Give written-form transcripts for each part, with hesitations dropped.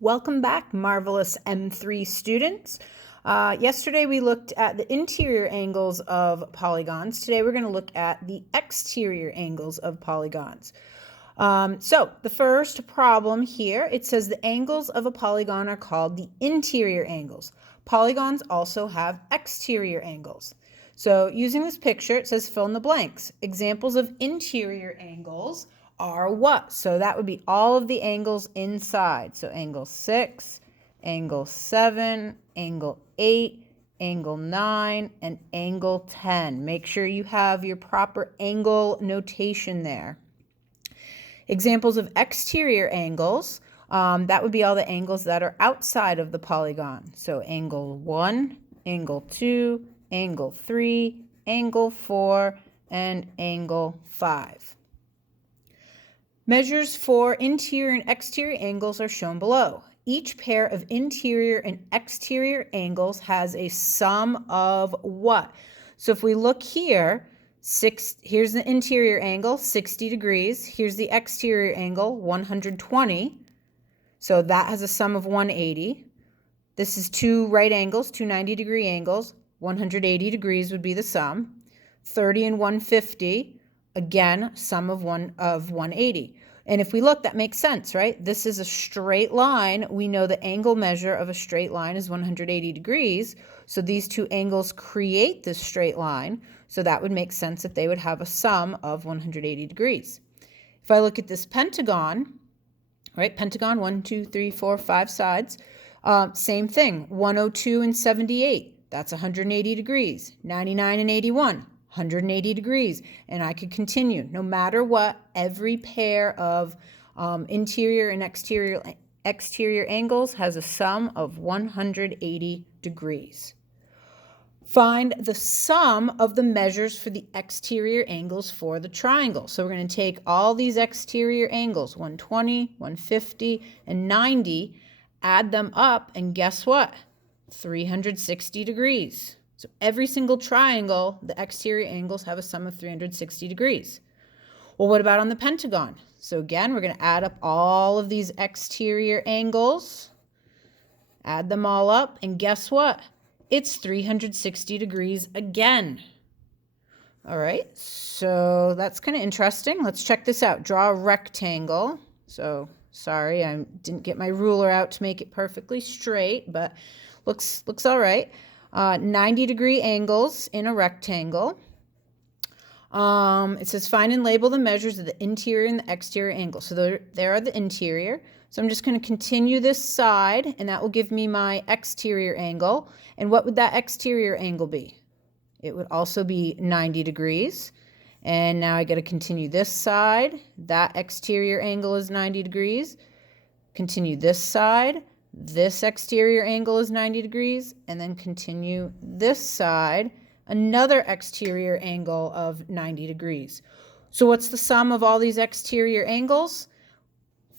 Welcome back, marvelous M3 students. Yesterday we looked at the interior angles of polygons. Today we're going to look at the exterior angles of polygons. So the first problem here, it says the angles of a polygon are called the interior angles. Polygons also have exterior angles. So using this picture, it says fill in the blanks. Examples of interior angles are what? So that would be all of the angles inside. So angle 6, angle 7, angle 8, angle 9, and angle 10. Make sure you have your proper angle notation there. Examples of exterior angles, that would be all the angles that are outside of the polygon. So angle 1, angle 2, angle 3, angle 4, and angle 5. Measures for interior and exterior angles are shown below. Each pair of interior and exterior angles has a sum of what? So if we look here, here's the interior angle, 60 degrees. Here's the exterior angle, 120. So that has a sum of 180. This is two right angles, two 90-degree angles. 180 degrees would be the sum. 30 and 150, again, sum of 180. And if we look, that makes sense, right? This is a straight line. We know the angle measure of a straight line is 180 degrees. So these two angles create this straight line. So that would make sense that they would have a sum of 180 degrees. If I look at this pentagon, right? Pentagon, 1, 2, 3, 4, 5 sides. Same thing, 102 and 78. That's 180 degrees. 99 and 81. 180 degrees, and I could continue. No matter what, every pair of interior and exterior angles has a sum of 180 degrees. Find the sum of the measures for the exterior angles for the triangle. So we're going to take all these exterior angles, 120, 150, and 90, add them up, and guess what? 360 degrees. So every single triangle, the exterior angles have a sum of 360 degrees. Well, what about on the pentagon? So again, we're going to add up all of these exterior angles, add them all up, and guess what? It's 360 degrees again. All right, so that's kind of interesting. Let's check this out. Draw a rectangle. So sorry, I didn't get my ruler out to make it perfectly straight, but looks all right. 90-degree angles in a rectangle. It says find and label the measures of the interior and the exterior angles. So there are the interior. So I'm just going to continue this side, and that will give me my exterior angle. And what would that exterior angle be? It would also be 90 degrees. And now I got to continue this side. That exterior angle is 90 degrees. Continue this side. This exterior angle is 90 degrees, and then continue this side, another exterior angle of 90 degrees. So what's the sum of all these exterior angles?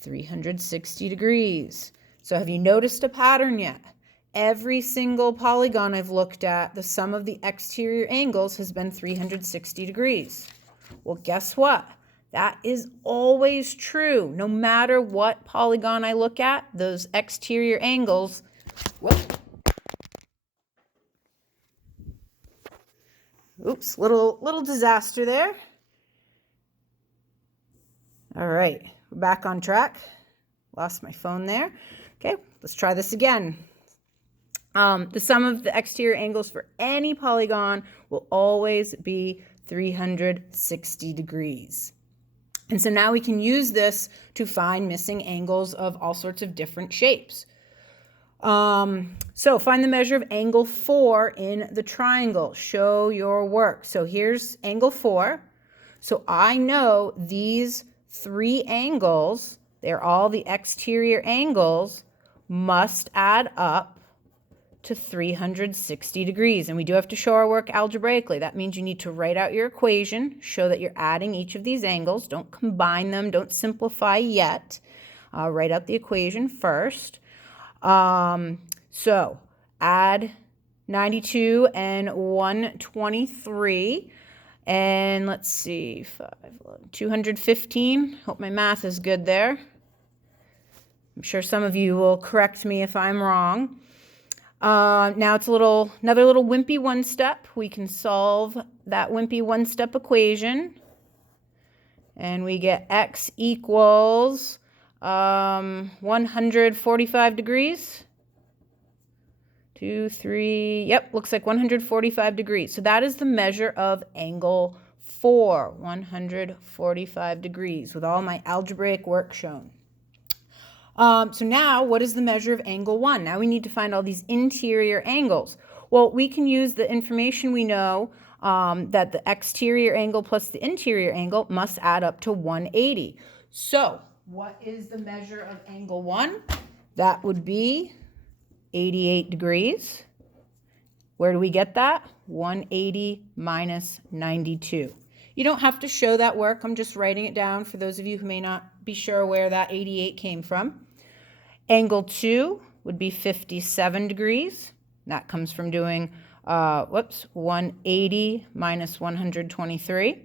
360 degrees. So have you noticed a pattern yet? Every single polygon I've looked at, the sum of the exterior angles has been 360 degrees. Well, guess what? That is always true. No matter what polygon I look at, those exterior angles, oops, little disaster there. All right, we're back on track. Lost my phone there. Okay, let's try this again. The sum of the exterior angles for any polygon will always be 360 degrees. And so now we can use this to find missing angles of all sorts of different shapes. So find the measure of angle 4 in the triangle. Show your work. So here's angle 4. So I know these three angles, they're all the exterior angles, must add up to 360 degrees. And we do have to show our work algebraically. That means you need to write out your equation, show that you're adding each of these angles. Don't combine them. Don't simplify yet. Write out the equation first. So add 92 and 123. And let's see, 215. Hope my math is good there. I'm sure some of you will correct me if I'm wrong. Now it's another little wimpy one step. We can solve that wimpy one step equation. And we get x equals 145 degrees. 2, 3, yep, looks like 145 degrees. So that is the measure of angle 4, 145 degrees, with all my algebraic work shown. So now, what is the measure of angle 1? Now we need to find all these interior angles. Well, we can use the information we know that the exterior angle plus the interior angle must add up to 180. So what is the measure of angle 1? That would be 88 degrees. Where do we get that? 180 minus 92. You don't have to show that work. I'm just writing it down for those of you who may not be sure where that 88 came from. Angle 2 would be 57 degrees. That comes from doing 180 minus 123.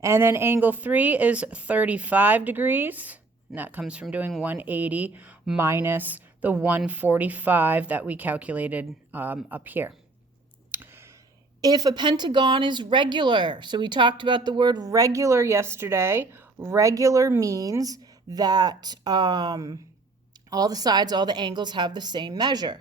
And then angle 3 is 35 degrees. And that comes from doing 180 minus the 145 that we calculated up here. If a pentagon is regular, so we talked about the word regular yesterday. Regular means that all the sides, all the angles have the same measure.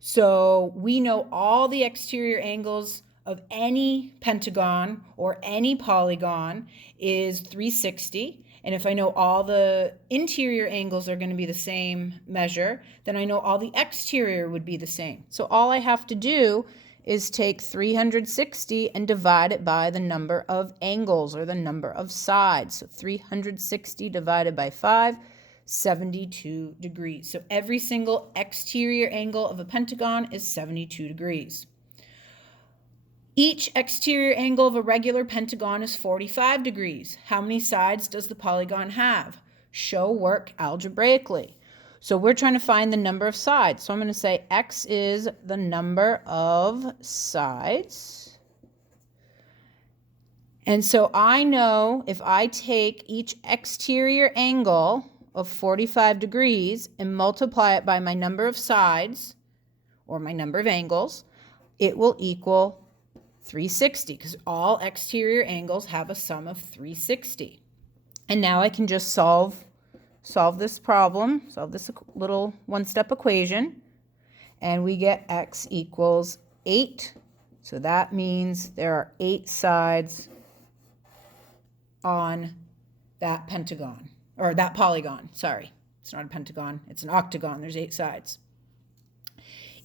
So we know all the exterior angles of any pentagon or any polygon is 360. And if I know all the interior angles are going to be the same measure, then I know all the exterior would be the same. So all I have to do is take 360 and divide it by the number of angles, or the number of sides. So 360 divided by 5, 72 degrees. So every single exterior angle of a pentagon is 72 degrees. Each exterior angle of a regular pentagon is 45 degrees. How many sides does the polygon have? Show work algebraically. So we're trying to find the number of sides. So I'm going to say x is the number of sides. And so I know if I take each exterior angle of 45 degrees and multiply it by my number of sides, or my number of angles, it will equal 360, because all exterior angles have a sum of 360. And now I can just solve this problem, solve this little one-step equation, and we get x equals 8. So that means there are 8 sides on that pentagon, or that polygon, sorry. It's not a pentagon, it's an octagon. There's 8 sides.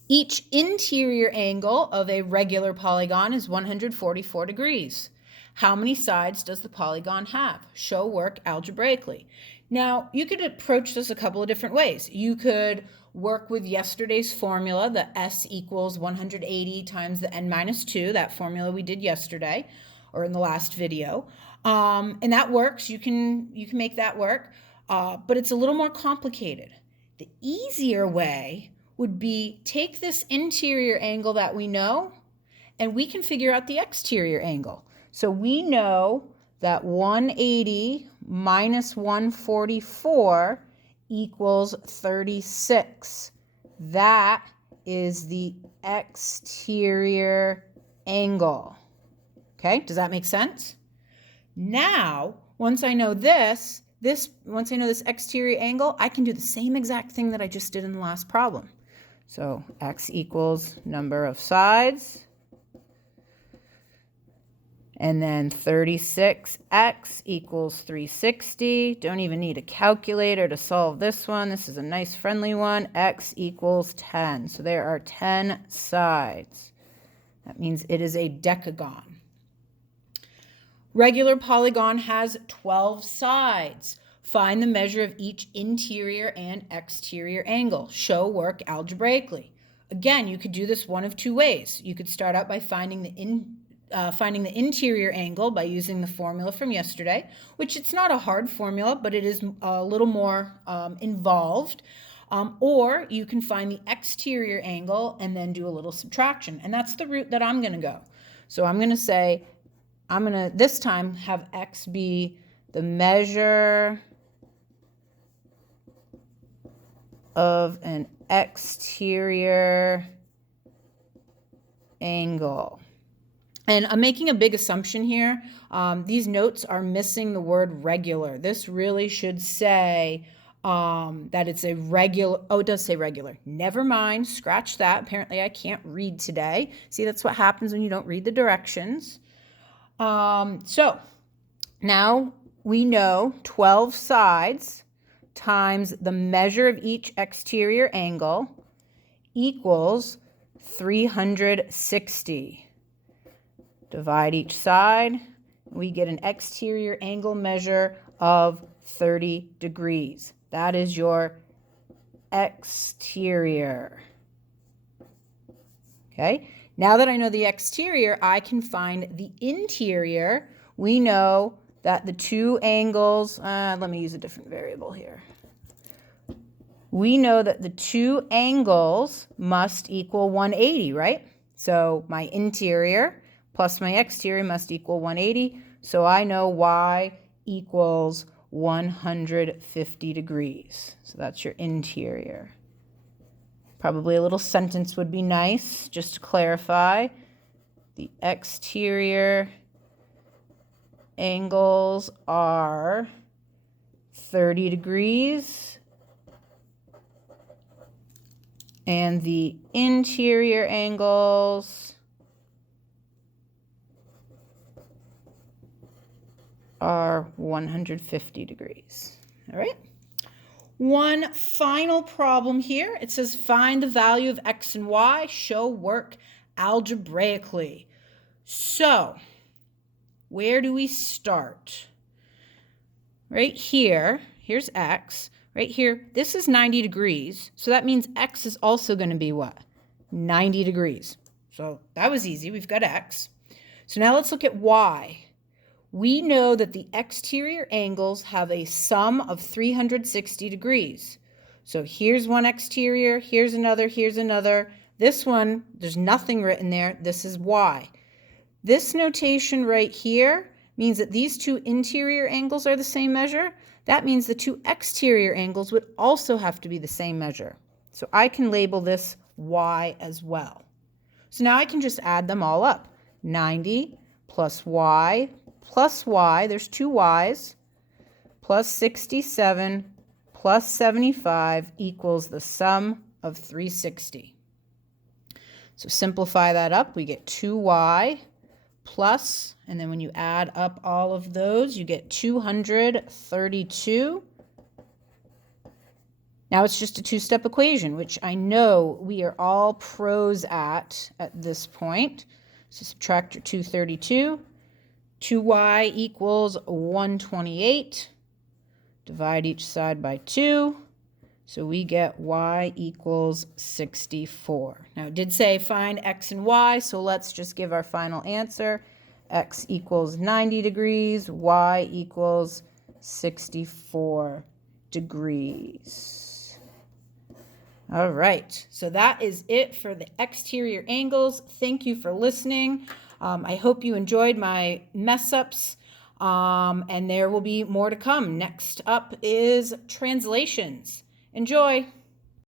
Each interior angle of a regular polygon is 144 degrees. How many sides does the polygon have? Show work algebraically. Now, you could approach this a couple of different ways. You could work with yesterday's formula, the S equals 180 times the n minus 2, that formula we did yesterday, or in the last video. And that works. You can make that work, but it's a little more complicated. The easier way would be take this interior angle that we know, and we can figure out the exterior angle. So we know that 180 minus 144 equals 36. That is the exterior angle. Okay, does that make sense? Now, once I know this exterior angle, I can do the same exact thing that I just did in the last problem. So x equals number of sides, and then 36x equals 360. Don't even need a calculator to solve this one. This is a nice friendly one. X equals 10. So there are 10 sides. That means it is a decagon. Regular polygon has 12 sides. Find the measure of each interior and exterior angle. Show work algebraically. Again, you could do this one of two ways. You could start out by finding the interior angle by using the formula from yesterday, which it's not a hard formula, but it is a little more involved. Or you can find the exterior angle and then do a little subtraction. And that's the route that I'm going to go. So I'm going to say, I'm going to this time have x be the measure of an exterior angle. And I'm making a big assumption here. These notes are missing the word regular. This really should say that it's a regular. Oh, it does say regular. Never mind. Scratch that. Apparently I can't read today. See, that's what happens when you don't read the directions. So now we know 12 sides times the measure of each exterior angle equals 360. Divide each side, we get an exterior angle measure of 30 degrees. That is your exterior. Okay, now that I know the exterior, I can find the interior. We know that the two angles, let me use a different variable here. We know that the two angles must equal 180, right? So my interior plus my exterior must equal 180. So I know y equals 150 degrees. So that's your interior. Probably a little sentence would be nice, just to clarify. The exterior angles are 30 degrees. And the interior angles are 150 degrees. All right. One final problem here. It says find the value of x and y, show work algebraically. So where do we start? Right here, here's x. Right here, this is 90 degrees. So that means x is also going to be what? 90 degrees. So that was easy. We've got x. So now let's look at y. We know that the exterior angles have a sum of 360 degrees. So here's one exterior, here's another, here's another. This one, there's nothing written there. This is y. This notation right here means that these two interior angles are the same measure. That means the two exterior angles would also have to be the same measure. So I can label this y as well. So now I can just add them all up. 90 plus y, there's two y's, plus 67 plus 75 equals the sum of 360. So simplify that up, we get 2y plus, and then when you add up all of those, you get 232. Now it's just a two-step equation, which I know we are all pros at this point. So subtract your 232. 2y equals 128. Divide each side by 2. So we get y equals 64. Now it did say find x and y, so let's just give our final answer. X equals 90 degrees, y equals 64 degrees. All right, so that is it for the exterior angles. Thank you for listening. I hope you enjoyed my mess-ups, and there will be more to come. Next up is translations. Enjoy.